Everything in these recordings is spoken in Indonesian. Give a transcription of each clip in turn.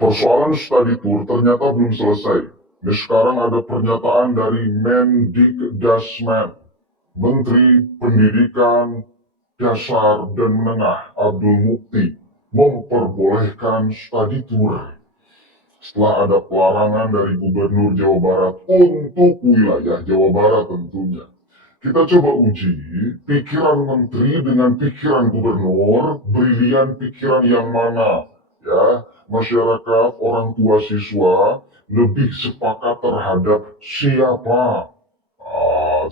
Persoalan study tour ternyata belum selesai. Ini sekarang ada pernyataan dari Mendikdasmen, Menteri Pendidikan Dasar dan Menengah Abdul Mukti, memperbolehkan study tour. Setelah ada pelarangan dari Gubernur Jawa Barat untuk wilayah Jawa Barat tentunya. Kita coba uji pikiran menteri dengan pikiran gubernur, brilian pikiran yang mana? Ya, masyarakat, orang tua siswa lebih sepakat terhadap siapa?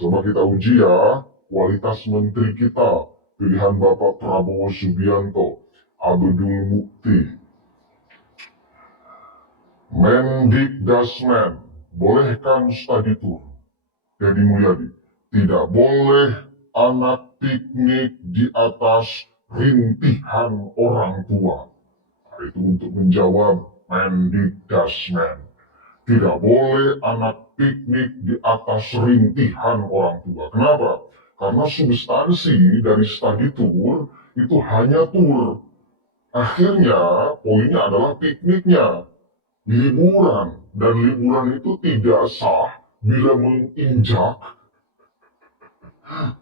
Coba kita uji ya, kualitas menteri kita, pilihan Bapak Prabowo Subianto, Abdul Mukti. Mendikdasmen, bolehkan study tour. Deddy Mulyadi, tidak boleh anak piknik di atas rintihan orang tua. Nah, itu untuk menjawab Mendikdasmen. Tidak boleh anak piknik di atas rintihan orang tua. Kenapa? Karena substansi dari study tour itu hanya tour. Akhirnya poinnya adalah pikniknya. Liburan, dan liburan itu tidak sah bila menginjak,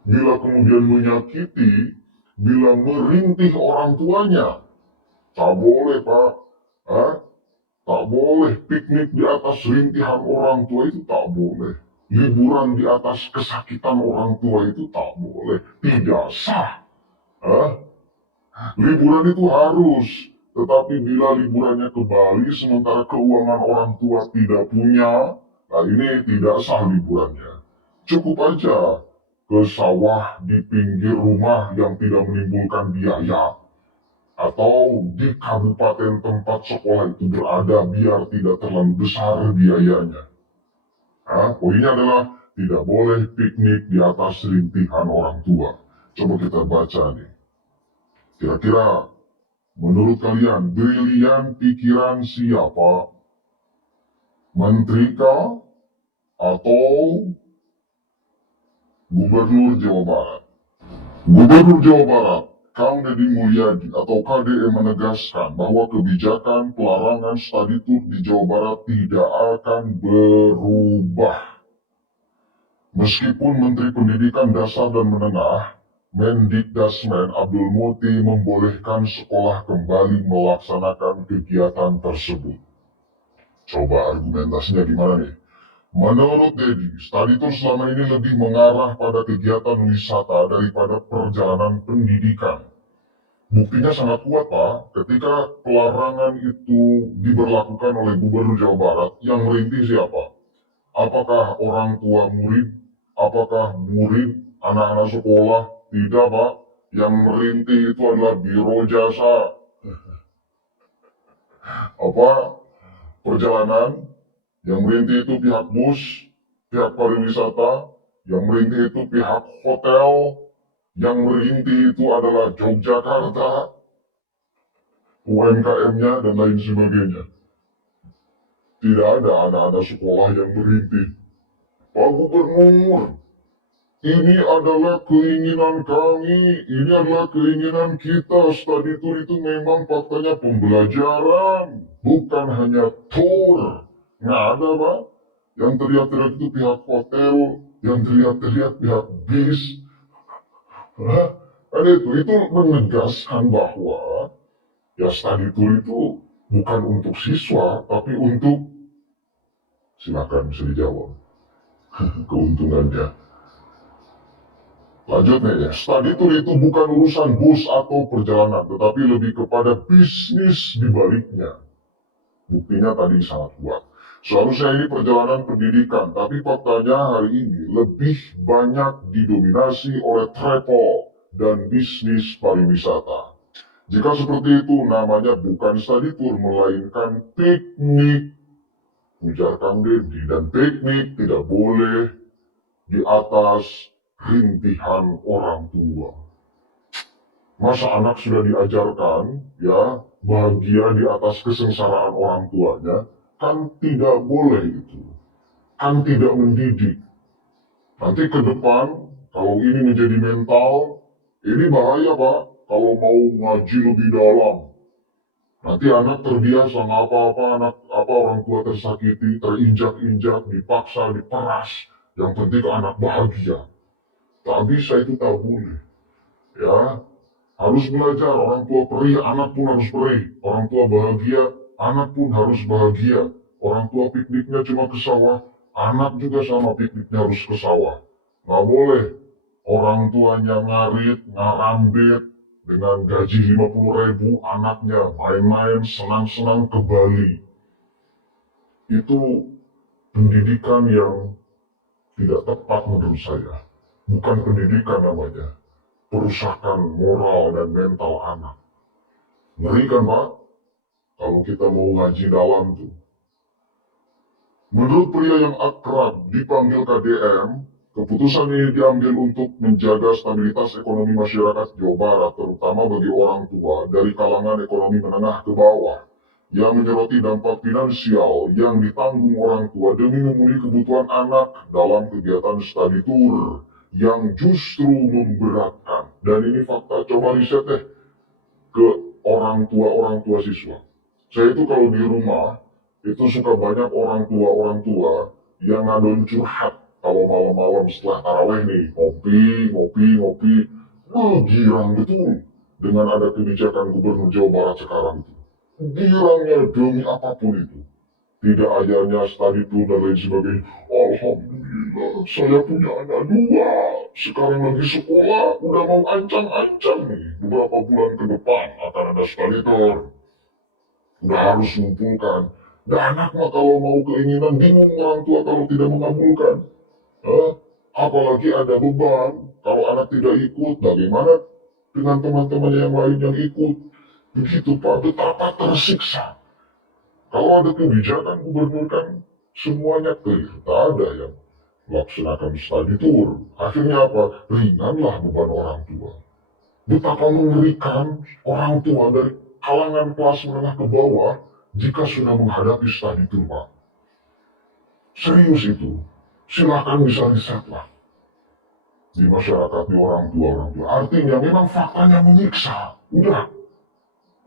bila kemudian menyakiti, bila merintih orang tuanya. Tak boleh, Pak. Tak boleh piknik di atas rintihan orang tua, itu tak boleh. Liburan di atas kesakitan orang tua itu tak boleh. Tidak sah. Liburan itu harus. Tetapi bila liburannya ke Bali sementara keuangan orang tua tidak punya, nah ini tidak sah liburannya. Cukup aja ke sawah di pinggir rumah yang tidak menimbulkan biaya. Atau di kabupaten tempat sekolah itu berada biar tidak terlalu besar biayanya. Poinnya adalah tidak boleh piknik di atas rintihan orang tua. Coba kita baca nih. Kira-kira menurut kalian, brilian pikiran siapa? Menteri kah? Atau Gubernur Jawa Barat? Gubernur Jawa Barat, Kang Deddy Mulyadi atau KDM menegaskan bahwa kebijakan pelarangan study tour di Jawa Barat tidak akan berubah. Meskipun Menteri Pendidikan Dasar dan Menengah Mendikdasmen Abdul Mukti membolehkan sekolah kembali melaksanakan kegiatan tersebut. Coba argumentasinya gimana nih? Menurut Deddy, study tour selama ini lebih mengarah pada kegiatan wisata daripada perjalanan pendidikan. Buktinya sangat kuat, Pak, ketika pelarangan itu diberlakukan oleh Gubernur Jawa Barat, yang merintih siapa? Apakah orang tua murid? Apakah murid, anak-anak sekolah? Tidak, Pak. Yang merintih itu adalah Biro Jasa. Perjalanan. Yang merintih itu pihak bus, pihak pariwisata. Yang merintih itu pihak hotel. Yang merintih itu adalah Yogyakarta, UMKM-nya, dan lain sebagainya. Tidak ada anak-anak sekolah yang merintih. Pak Gubernur, ini adalah keinginan kami, ini adalah keinginan kita. Study tour itu memang faktanya pembelajaran, bukan hanya tour. Nggak ada, Pak. Yang teriak-teriak itu pihak hotel, yang teriak-teriak pihak bis. Itu menegaskan bahwa ya study tour itu bukan untuk siswa, tapi untuk, silakan bisa dijawab, keuntungannya. Lanjut nih ya, study tour itu bukan urusan bus atau perjalanan, tetapi lebih kepada bisnis di baliknya. Buktinya tadi sangat kuat. Seharusnya ini perjalanan pendidikan, tapi faktanya hari ini lebih banyak didominasi oleh travel dan bisnis pariwisata. Jika seperti itu, namanya bukan study tour, melainkan piknik. Ujar Kang Deddy, dan piknik tidak boleh di atas rintihan orang tua. Masa anak sudah diajarkan, ya, bahagia di atas kesengsaraan orang tuanya, kan tidak boleh itu. Kan tidak mendidik. Nanti ke depan, kalau ini menjadi mental, ini bahaya, Pak, kalau mau ngaji lebih dalam. Nanti anak terbiasa nggak apa-apa, anak apa orang tua tersakiti, terinjak-injak, dipaksa, diperas. Yang penting anak bahagia. Tak bisa itu, tak boleh. Ya, harus belajar. Orang tua perih, anak pun harus perih. Orang tua bahagia, anak pun harus bahagia. Orang tua pikniknya cuma ke sawah, anak juga sama pikniknya harus ke sawah. Nggak boleh orang tuanya ngarit, ngarambit, dengan gaji 50.000, anaknya main-main, senang-senang ke Bali. Itu pendidikan yang tidak tepat menurut saya. Bukan pendidikan namanya, perusakan moral dan mental anak. Ngeri kan Pak? Kalau kita mau ngaji dalam tuh. Menurut pria yang akrab dipanggil KDM, keputusan ini diambil untuk menjaga stabilitas ekonomi masyarakat Jawa Barat, terutama bagi orang tua dari kalangan ekonomi menengah ke bawah, yang menyoroti dampak finansial yang ditanggung orang tua demi memenuhi kebutuhan anak dalam kegiatan study tour yang justru memberatkan. Dan ini fakta, coba riset deh ke orang tua siswa. Saya itu kalau di rumah, itu suka banyak orang tua yang ngadon curhat kalau malam-malam setelah taraweh nih, ngopi, girang betul dengan ada kebijakan Gubernur Jawa Barat sekarang itu. Girangnya demi apapun itu. Tidak ayahnya study tour dan lain sebagainya. Alhamdulillah, saya punya anak 2. Sekarang lagi sekolah, udah mau ancang-ancang nih. Beberapa bulan ke depan akan ada study tour. Udah harus mengumpulkan. Dan anak mah kalau mau keinginan, bingung orang tua kalau tidak mengabulkan. Apalagi ada beban. Kalau anak tidak ikut, bagaimana dengan teman-teman yang lain yang ikut? Begitu Pak, betapa tersiksa. Kalau ada kebijakan gubernur kan semuanya clear, tak ada yang melaksanakan study tour. Akhirnya apa? Ringanlah beban orang tua. Betapa mengerikan orang tua dari kalangan kelas menengah ke bawah jika sudah menghadapi study tour, Pak. Serius itu. Silahkan bisa riset lah. Di masyarakat, di orang tua. Artinya memang faktanya menyiksa. Udah.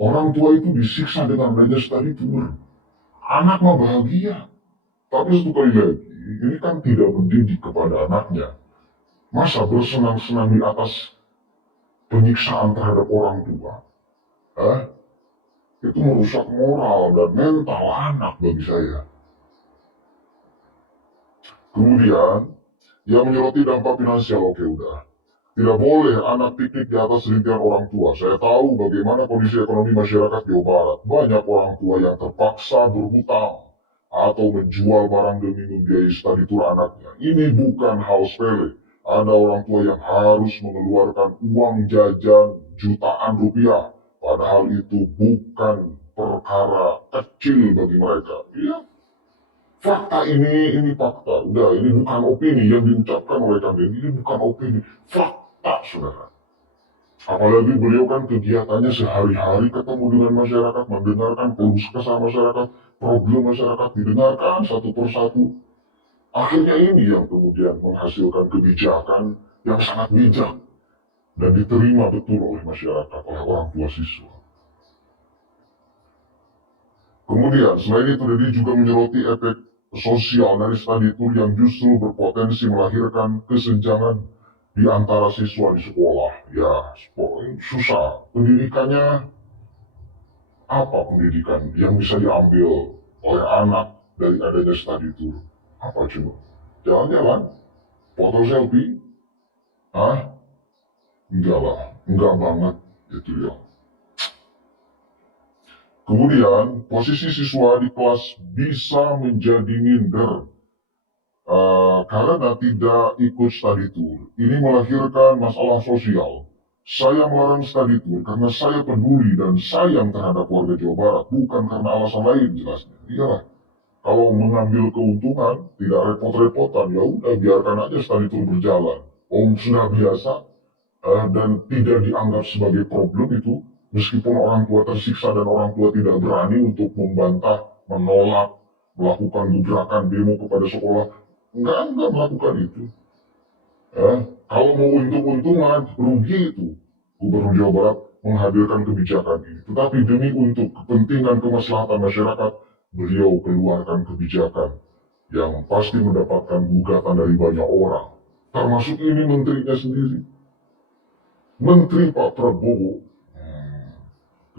Orang tua itu disiksa dengan adanya study tour. Anak mah bahagia. Tapi sekali lagi, ini kan tidak mendidik kepada anaknya. Masa bersenang-senang di atas penyiksaan terhadap orang tua? Itu merusak moral dan mental anak bagi saya. Kemudian, yang menyoroti dampak finansial, oke udah. Tidak boleh anak piknik di atas rintihan orang tua. Saya tahu bagaimana kondisi ekonomi masyarakat Jawa Barat. Banyak orang tua yang terpaksa berhutang atau menjual barang demi membiayai study tour anaknya. Ini bukan hal sepele. Ada orang tua yang harus mengeluarkan uang jajan jutaan rupiah. Padahal itu bukan perkara kecil bagi mereka. Iya. Fakta ini fakta. Udah, ini bukan opini yang diucapkan oleh Kang Deddy. Ini bukan opini. Fakta, saudara. Apalagi beliau kan kegiatannya sehari-hari ketemu dengan masyarakat, mendengarkan keluh kesah masyarakat, problem masyarakat, didengarkan satu persatu. Akhirnya ini yang kemudian menghasilkan kebijakan yang sangat bijak dan diterima betul oleh masyarakat, oleh orang tua siswa. Kemudian, selain itu, Deddy juga menyoroti efek sosial dari study tour yang justru berpotensi melahirkan kesenjangan di antara siswa di sekolah. Ya, susah. Pendidikannya, apa pendidikan yang bisa diambil oleh anak dari adanya study tour? Apa coba? Jalan-jalan? Foto selfie? Enggak lah, enggak banget itu ya. Kemudian, posisi siswa di kelas bisa menjadi minder karena tidak ikut study tour. Ini melahirkan masalah sosial. Saya melarang study tour karena saya peduli dan sayang terhadap warga Jawa Barat, bukan karena alasan lain jelasnya. Iyalah, kalau mengambil keuntungan, tidak repot-repotan, ya udah biarkan aja study tour berjalan. Sudah biasa dan tidak dianggap sebagai problem itu. Meskipun orang tua tersiksa dan orang tua tidak berani untuk membantah, menolak, melakukan gebrakan demo kepada sekolah, enggak melakukan itu. Kalau mau untung-untungan, rugi itu. Gubernur Jawa Barat menghadirkan kebijakan ini. Tetapi demi untuk kepentingan kemaslahatan masyarakat, beliau keluarkan kebijakan yang pasti mendapatkan gugatan dari banyak orang. Termasuk ini menterinya sendiri. Menteri Pak Prabowo.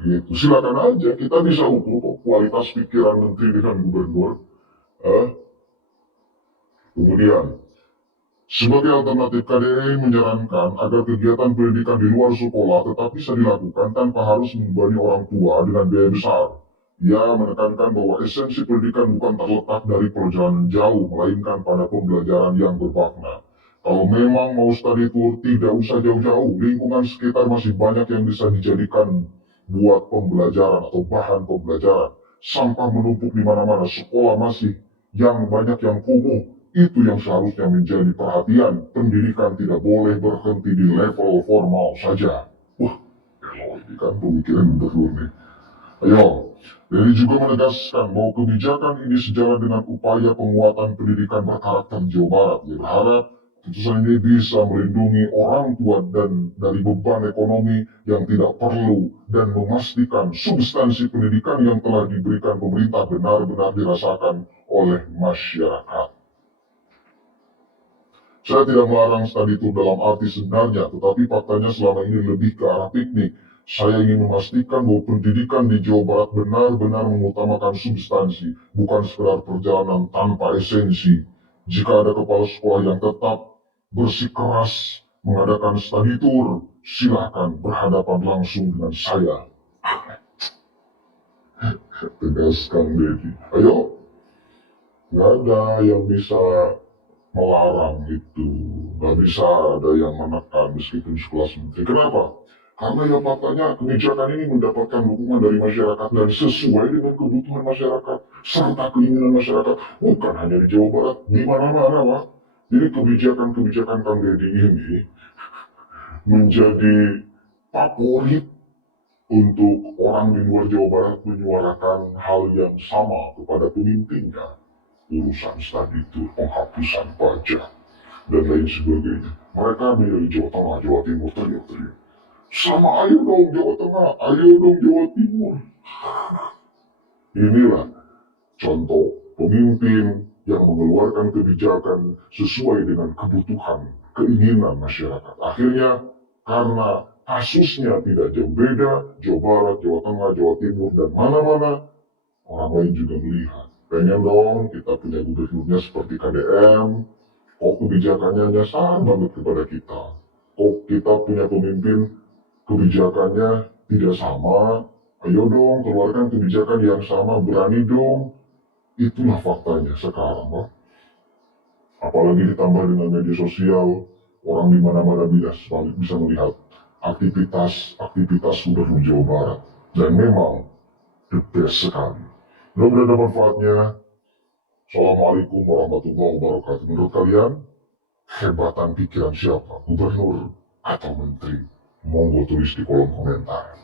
Gitu. Silakan aja, kita bisa ukur kok kualitas pikiran menteri dengan gubernur. Kemudian, sebagai alternatif KDRI menyarankan agar kegiatan pendidikan di luar sekolah tetap bisa dilakukan tanpa harus membebani orang tua dengan biaya besar. Ia menekankan bahwa esensi pendidikan bukan terletak dari perjalanan jauh, melainkan pada pembelajaran yang bermakna. Kalau memang mau study tour, tidak usah jauh-jauh. Lingkungan sekitar masih banyak yang bisa dijadikan buat pembelajaran atau bahan pembelajaran. Sampah menumpuk di mana-mana, sekolah masih yang banyak yang kumuh. Itu yang seharusnya menjadi perhatian. Pendidikan tidak boleh berhenti di level formal saja. Wah, ini kan pemikiran betul nih. Ayo, Dedi juga menegaskan bahwa kebijakan ini sejalan dengan upaya penguatan pendidikan berkarakter Jawa Barat. Dia berharap putusan ini bisa melindungi orang tua dan dari beban ekonomi yang tidak perlu dan memastikan substansi pendidikan yang telah diberikan pemerintah benar-benar dirasakan oleh masyarakat. Saya tidak melarang studi tour dalam arti sebenarnya, tetapi faktanya selama ini lebih ke arah piknik. Saya ingin memastikan bahwa pendidikan di Jawa Barat benar-benar mengutamakan substansi, bukan sekedar perjalanan tanpa esensi. Jika ada kepala sekolah yang tetap bersikeras mengadakan studi tour, silakan berhadapan langsung dengan saya. Tegaskan Dedi. Ayo, nggak ada yang bisa melarang itu, nggak bisa ada yang menekan meskipun sekelas menteri. Kenapa? Karena ya faktanya kebijakan ini mendapatkan dukungan dari masyarakat dan sesuai dengan kebutuhan masyarakat serta keinginan masyarakat, bukan hanya di Jawa Barat, di mana-mana Pak. Jadi kebijakan-kebijakan Kang Deddy ini menjadi favorit untuk orang di luar Jawa Barat menyuarakan hal yang sama kepada pemimpinnya. Urusan studi itu penghapusan pajak dan lain sebagainya. Mereka milih Jawa Tengah, Jawa Timur, teriak-teriak. Sama ayo dong Jawa Tengah, ayo dong Jawa Timur. Inilah contoh pemimpin yang mengeluarkan kebijakan sesuai dengan kebutuhan, keinginan masyarakat. Akhirnya karena kasusnya tidak jauh beda, Jawa Barat, Jawa Tengah, Jawa Timur, dan mana-mana, orang lain juga melihat. Pengen dong kita punya gubernurnya seperti KDM, kok kebijakannya nyasar banget kepada kita. Kok kita punya pemimpin kebijakannya tidak sama, ayo dong keluarkan kebijakan yang sama, berani dong. Itulah faktanya sekarang, Pak. Apalagi ditambah dengan media sosial, orang di mana-mana bisa melihat aktivitas gubernur Jawa Barat. Dan memang the best sekali. Mudah-mudahan ada manfaatnya. Assalamualaikum warahmatullahi wabarakatuh. Menurut kalian, hebatan pikiran siapa? Gubernur atau menteri? Monggo tulis di kolom komentar.